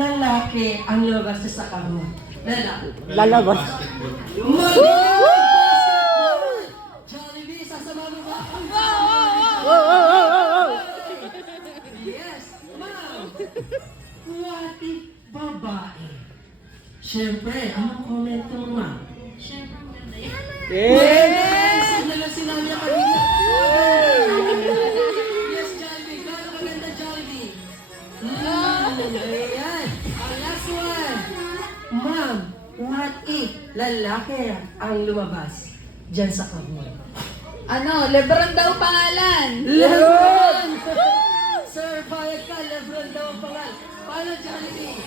lalaki ang lumabas sa kahon? Lalabas. Jollibee, sasama mo ba? Yes, ma'am. What if babae? Siyempre, anong comment mo, ma'am? Siyempre, maganda yan. Yes! Ano lang sinabi ang kanina? Yes, Jollibee. Gano'ng maganda, Jollibee? Ayan. Ang last one. Ma'am, what if lalaki ang lumabas dyan sa kahon? Ano, Lebron daw pangalan. Lebron! Sir, bayad ka. Lebron daw ang pangal. Paano, Jollibee?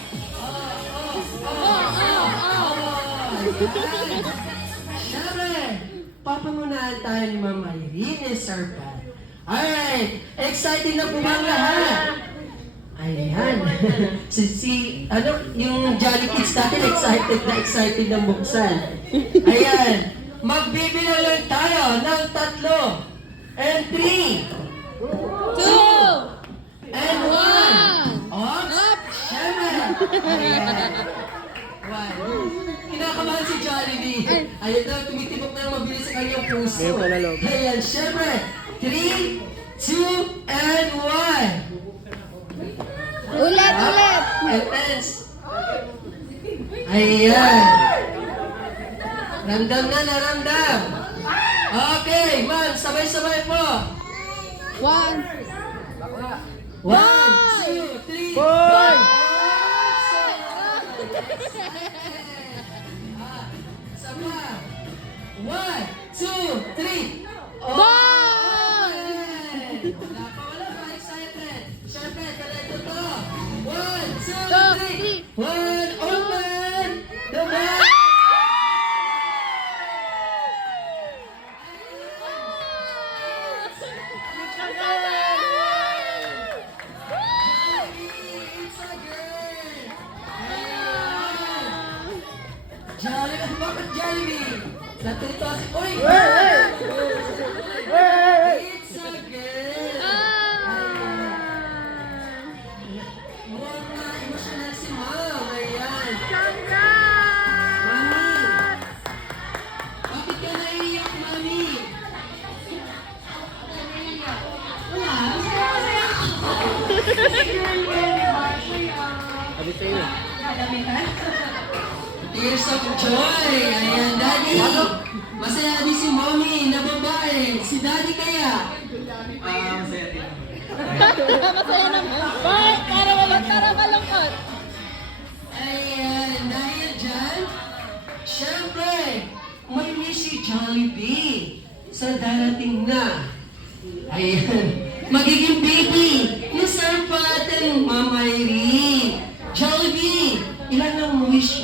Siyempre, papangunahan tayo ni Mama Irene, Sir Pat. Alright, excited na po ba ang lahat? Ayan. Yung Jolly Kids natin, excited na buksan. Ayan. Magbibilang lang tayo ng 3 and 3 Two. and 1. Up! Siyempre! Ayan. One. Kinakabahan si Jollibee. Ayun daw, tumitibok na mabilis sa kanyang puso. Ngayon pala, loob. Ayan, siyempre. 3, 2, and 1. Ulit. Advance. Ayan. Ramdam na, naramdam. Okay, ma'am, sabay-sabay po. 1. 1, 2, 3, Boy! Sama. 1, 2, 3. Boy! Wala pa, excited. Siyempre, kalito to. 1, 2, 3. 1, open the door. It's a girl. Jollibee, bakit Jollibee? Natuto si... Uy! It's a girl! Mukhang emotional si Ma'am. Ayan. Mami! Bakit ka naiiyak, Mami? Sabi sa'yo. Tears of joy! Ayan, Daddy! Masaya din si Mommy na babae. Si Daddy kaya? Masaya din. Masaya naman. Bye! Para malungkot. Ayan, dahil dyan, syempre, may wish si Jollibee sa darating na. Ayan, magiging baby ni Sir Pat and Mama Irene. Jollibee, ilan ang wish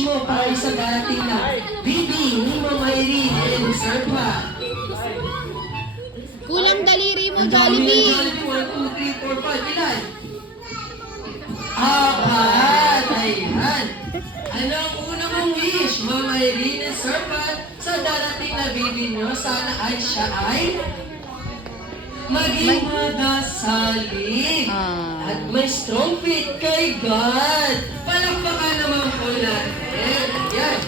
mo para sa darating na baby ni Mama Irene and Sir Pat? Kulang daliri mo, Ang dami ng Jollibee. Jollibee, 1, 2, 3, 4, 5, ilan? 4! Ayan. Ano ang una mong wish, Mama Irene and Sir Pat, sa darating na baby nyo? Sana ay siya ay maging magasalig at may strong faith kay God. Palakpakan naman po natin. Ayan.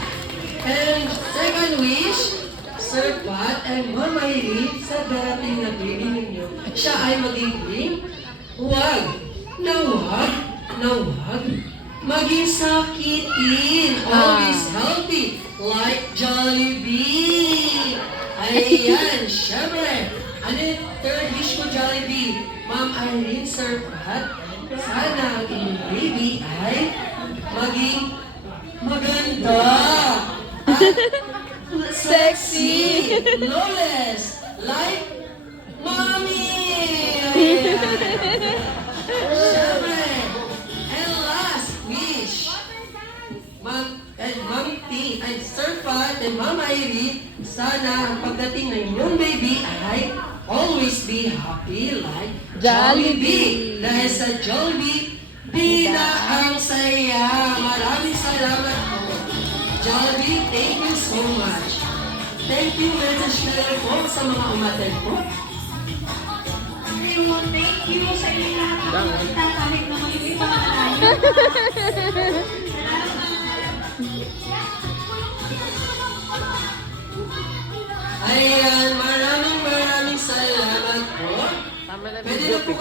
And second wish, Sir Pat and Mama Irene, sa darating na baby ninyo, siya ay magiging huwag maging sakitin. Always healthy, like Jollibee. Ayan, syempre. Ano yung third wish ko, Jollibee? Ma'am Irene, Sir Pat, sana ang inyong baby ay maging maganda. At sexy, flawless, like Mommy! Ayan. Siyempre, and last wish, Mami P, ay Sir Pat and Mama Irene, sana ang pagdating ng inyong baby ay always be happy like Jollibee. Dahil sa Jollibee, bida ang saya. Maraming salamat po. Jollibee, thank you so much. Thank you, message na lang po sa mga umaten po. Thank you sa inyo lahat ng pumunta kahit naman yung iba na tayo. Ayan, maraming salamat po. Pwede na po